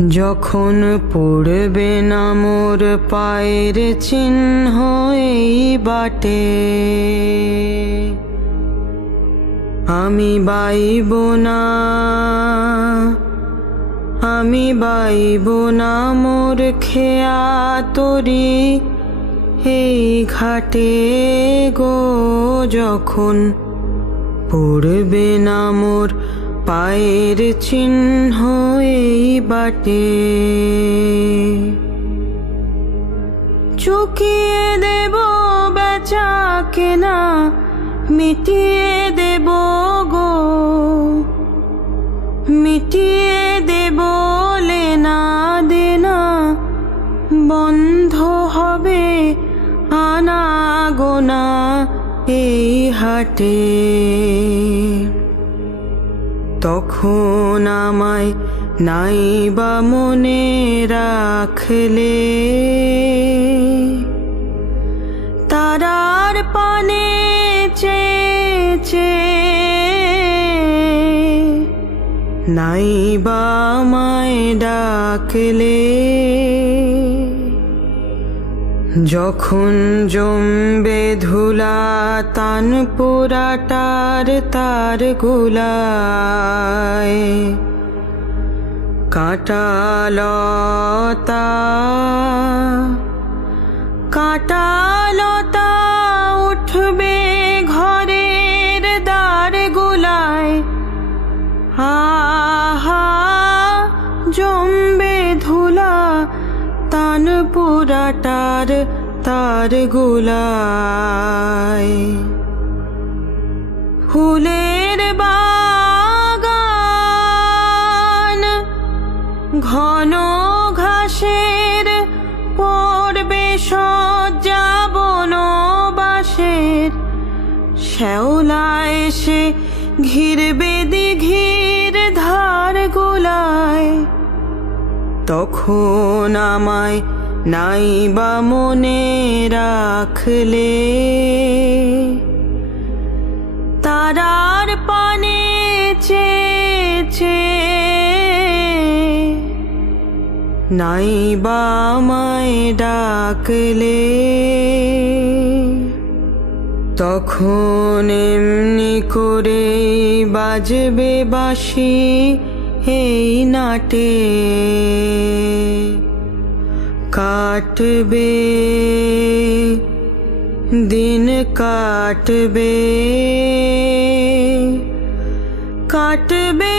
যখন পড়বে না মোর পায়ের চিহ্ন এই বাটে, আমি বাইব না, আমি বাইব না মোর খেয়া তরি এই ঘাটে গো। যখন পড়বে না মোর পায়ের চিহ্ন এই বাটে, চুকিয়ে দেব বেচা কেনা, মিটিয়ে দেব গো, মিটিয়ে দেব লেনা দেনা, বন্ধ হবে আনা গোনা এই হাটে। তখন আমায় নাইবা মনে রাখলে, তারার পানে চেয়ে নাইবা আমায় ডাকলে। যখন জমবে ধুলা তান পোড়াটার তার গোলায়, কাঁটালতা কাঁটালতা উঠবে ঘরের দ্বার গোলায়। আহা জমবে ধুলা তান পোড়াটার তার গোলায়। ফুলের বাগান ঘন ঘাসের পড়বে সজ্জা বনবাসের, শ্যাওলা এসে ঘিরবে দিঘির ধার গোলায়। তখন আমায় নাইবা মনে রাখলে, তারার পানে চেয়ে নাইবা আমায় ডাকলে। তখন এমনি করে বাজবে বাঁশি এই নাটে, কাটবে দিন কাটবে, কাটবে